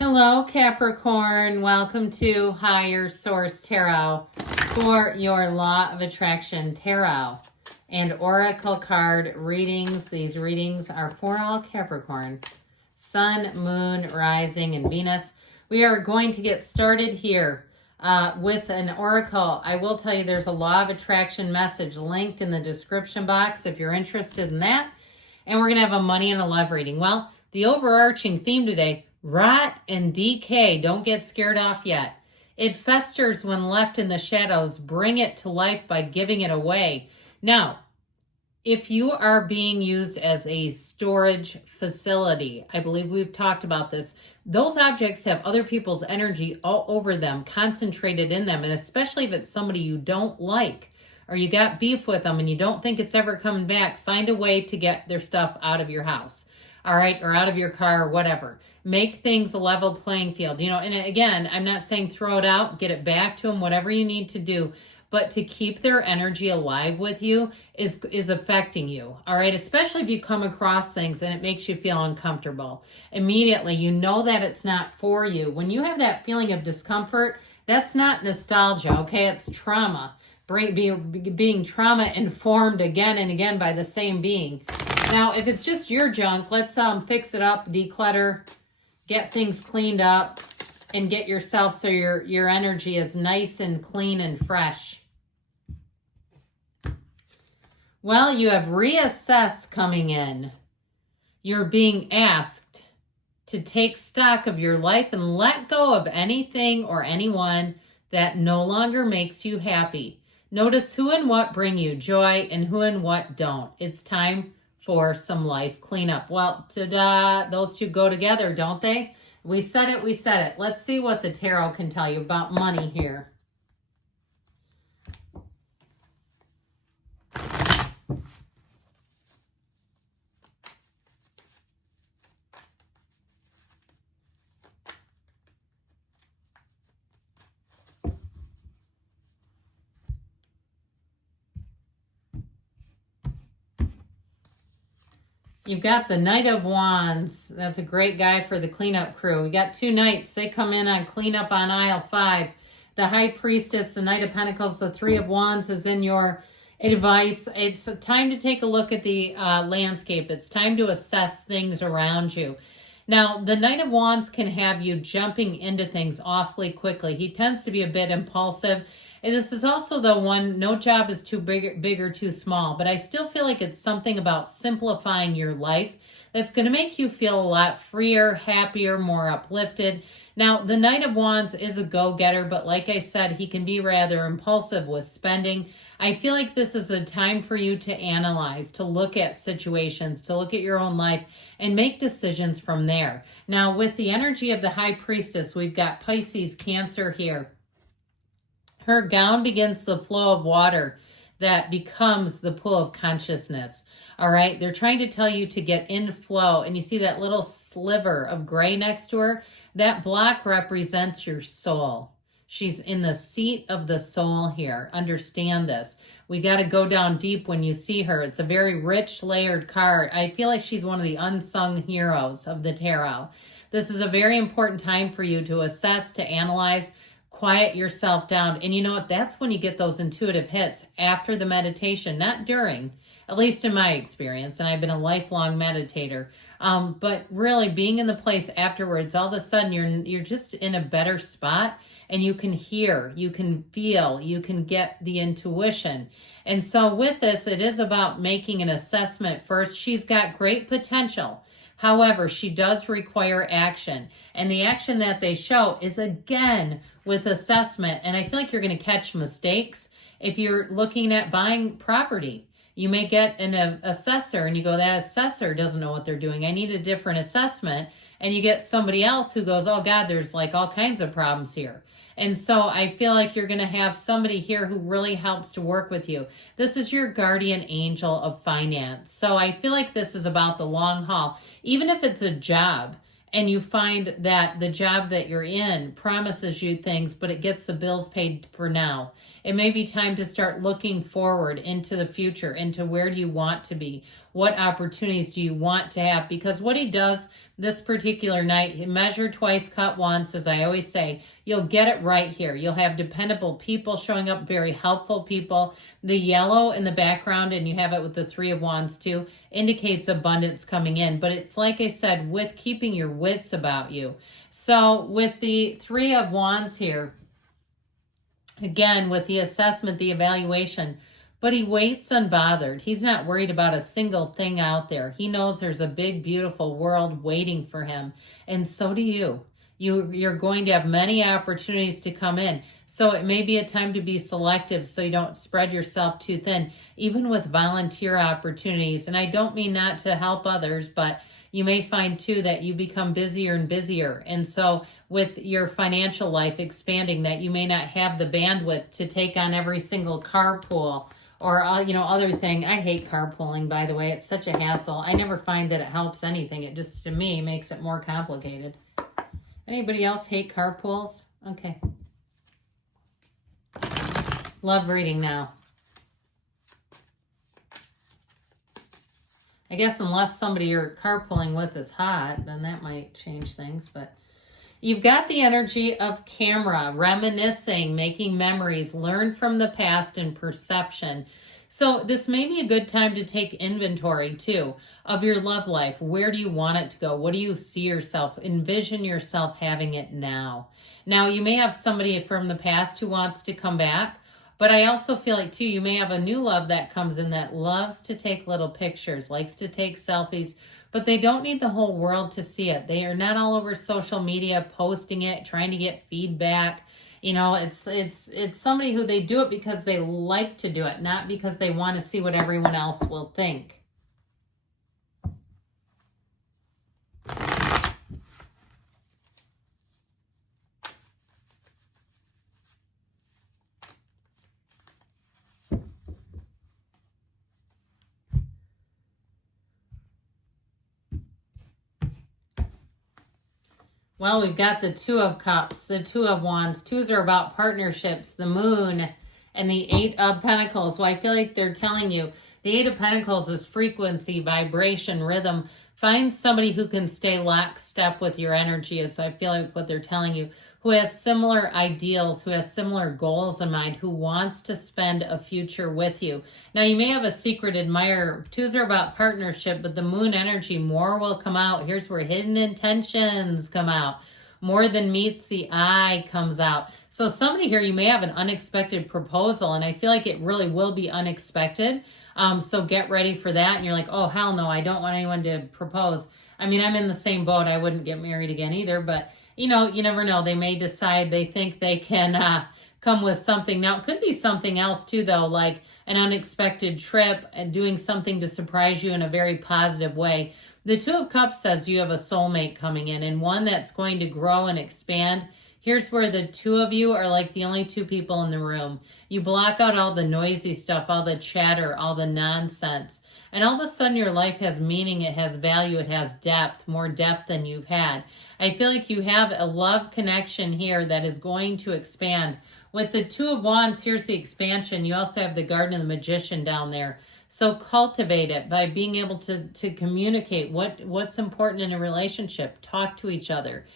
Hello, Capricorn. Welcome to Higher Source Tarot for your Law of Attraction Tarot and Oracle card readings. These readings are for all Capricorn, Sun, Moon, Rising, and Venus. We are going to get started here with an Oracle. I will tell you there's a Law of Attraction message linked in the description box if you're interested in that. And we're going to have a money and a love reading. Well, the overarching theme today, rot and decay. Don't get scared off yet. It festers when left in the shadows. Bring it to life by giving it away. Now, if you are being used as a storage facility, I believe we've talked about this, those objects have other people's energy all over them, concentrated in them, and especially if it's somebody you don't like or you got beef with them and you don't think it's ever coming back, find a way to get their stuff out of your house. All right, or out of your car or whatever. Make things a level playing field. And again, I'm not saying throw it out, get it back to them, whatever you need to do. But to keep their energy alive with you is affecting you. All right, especially if you come across things and it makes you feel uncomfortable. Immediately, you know that it's not for you. When you have that feeling of discomfort, that's not nostalgia, okay? It's trauma. Being trauma informed again and again by the same being. Now, if it's just your junk, let's fix it up, declutter, get things cleaned up, and get yourself so your energy is nice and clean and fresh. Well, you have reassess coming in. You're being asked to take stock of your life and let go of anything or anyone that no longer makes you happy. Notice who and what bring you joy and who and what don't. It's time for some life cleanup. Well, ta-da, those two go together, don't they? We said it. Let's see what the tarot can tell you about money here. You've got the Knight of Wands. That's a great guy for the cleanup crew. We got two knights. They come in on cleanup on aisle 5. The High Priestess, the Knight of Pentacles, the Three of Wands is in your advice. It's time to take a look at the landscape. It's time to assess things around you. Now, the Knight of Wands can have you jumping into things awfully quickly. He tends to be a bit impulsive. And this is also the one, no job is too big or too small, but I still feel like it's something about simplifying your life that's going to make you feel a lot freer, happier, more uplifted. Now, the Knight of Wands is a go-getter, but like I said, he can be rather impulsive with spending. I feel like this is a time for you to analyze, to look at situations, to look at your own life and make decisions from there. Now, with the energy of the High Priestess, we've got Pisces, Cancer here. Her gown begins the flow of water that becomes the pool of consciousness. All right. They're trying to tell you to get in flow. And you see that little sliver of gray next to her? That block represents your soul. She's in the seat of the soul here. Understand this. We got to go down deep when you see her. It's a very rich, layered card. I feel like she's one of the unsung heroes of the tarot. This is a very important time for you to assess, to analyze, quiet yourself down. And you know what? That's when you get those intuitive hits after the meditation, not during, at least in my experience. And I've been a lifelong meditator. But really being in the place afterwards, all of a sudden you're just in a better spot and you can hear, you can feel, you can get the intuition. And so with this, it is about making an assessment first. She's got great potential. However, she does require action. And the action that they show is, again, with assessment. And I feel like you're going to catch mistakes. If you're looking at buying property, you may get an assessor and you go, that assessor doesn't know what they're doing. I need a different assessment. And you get somebody else who goes, oh God, there's like all kinds of problems here. And so I feel like you're going to have somebody here who really helps to work with you. This is your guardian angel of finance. So I feel like this is about the long haul. Even if it's a job and you find that the job that you're in promises you things, but it gets the bills paid for now, it may be time to start looking forward into the future, into where do you want to be? what opportunities do you want to have? Because what he does this particular night, measure twice, cut once, as I always say, you'll get it right here. You'll have dependable people showing up, very helpful people. The yellow in the background, and you have it with the Three of Wands too, indicates abundance coming in. But it's like I said, with keeping your wits about you. So with the Three of Wands here, again, with the assessment, the evaluation, but he waits unbothered. He's not worried about a single thing out there. He knows there's a big, beautiful world waiting for him. And so do you. You're going to have many opportunities to come in. So it may be a time to be selective so you don't spread yourself too thin, even with volunteer opportunities. And I don't mean not to help others, but you may find too that you become busier and busier. And so with your financial life expanding, that you may not have the bandwidth to take on every single carpool or, other thing. I hate carpooling, by the way. It's such a hassle. I never find that it helps anything. It just, to me, makes it more complicated. Anybody else hate carpools? Okay. Love reading now. I guess unless somebody you're carpooling with is hot, then that might change things. But you've got the energy of camera, reminiscing, making memories, learn from the past, and perception. So this may be a good time to take inventory too of your love life. Where do you want it to go? What do you see yourself? Envision yourself having it now. Now you may have somebody from the past who wants to come back, but I also feel like too, you may have a new love that comes in that loves to take little pictures, likes to take selfies, but they don't need the whole world to see it. They are not all over social media posting it, trying to get feedback. It's somebody who they do it because they like to do it, not because they want to see what everyone else will think. Well, we've got the Two of Cups, the Two of Wands. Twos are about partnerships, the Moon, and the Eight of Pentacles. Well, I feel like they're telling you the Eight of Pentacles is frequency, vibration, rhythm. Find somebody who can stay lockstep with your energy, so I feel like what they're telling you, who has similar ideals, who has similar goals in mind, who wants to spend a future with you. Now, you may have a secret admirer. Twos are about partnership, but the Moon energy, more will come out. Here's where hidden intentions come out. More than meets the eye comes out. So somebody here, you may have an unexpected proposal, and I feel like it really will be unexpected. So get ready for that. And you're like, oh, hell no, I don't want anyone to propose. I mean, I'm in the same boat. I wouldn't get married again either, but you never know. They may decide they think they can come with something. Now, it could be something else too, though, like an unexpected trip and doing something to surprise you in a very positive way. The Two of Cups says you have a soulmate coming in, and one that's going to grow and expand. Here's where the two of you are like the only two people in the room. You block out all the noisy stuff, all the chatter, all the nonsense. And all of a sudden your life has meaning, it has value, it has depth, more depth than you've had. I feel like you have a love connection here that is going to expand. With the Two of Wands, here's the expansion. You also have the Garden of the Magician down there. So cultivate it by being able to communicate what's important in a relationship. Talk to each other.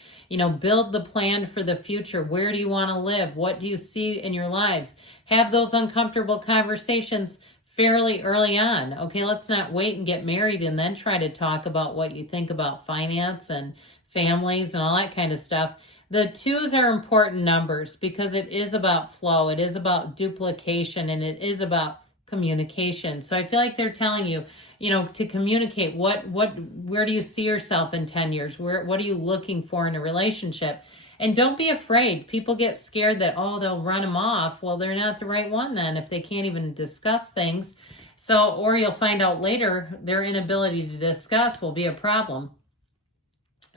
Build the plan for the future. Where do you want to live? What do you see in your lives? Have those uncomfortable conversations fairly early on. Okay, let's not wait and get married and then try to talk about what you think about finance and families and all that kind of stuff. The twos are important numbers because it is about flow. It is about duplication, and it is about communication. So I feel like they're telling you, to communicate where do you see yourself in 10 years? What are you looking for in a relationship? And don't be afraid. People get scared that, they'll run them off. Well, they're not the right one then if they can't even discuss things. So, or you'll find out later their inability to discuss will be a problem.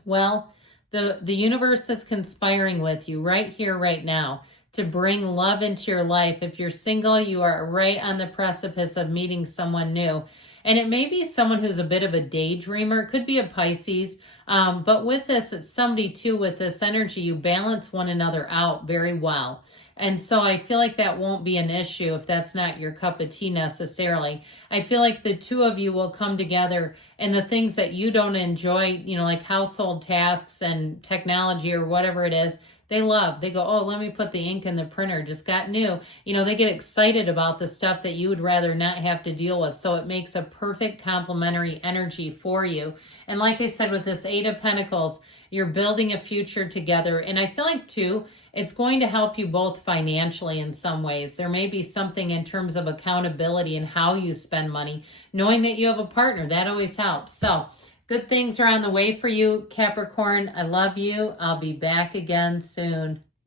Well, the universe is conspiring with you right here, right now, to bring love into your life. If you're single, you are right on the precipice of meeting someone new. And it may be someone who's a bit of a daydreamer. It could be a Pisces. But with this, it's somebody too with this energy. You balance one another out very well. And so I feel like that won't be an issue if that's not your cup of tea necessarily. I feel like the two of you will come together, and the things that you don't enjoy, like household tasks and technology or whatever it is, they love. They go, oh, let me put the ink in the printer, just got new. They get excited about the stuff that you would rather not have to deal with. So it makes a perfect complementary energy for you. And like I said, with this Eight of Pentacles, you're building a future together. And I feel like, too, it's going to help you both financially in some ways. There may be something in terms of accountability and how you spend money. Knowing that you have a partner, that always helps. So good things are on the way for you, Capricorn. I love you. I'll be back again soon.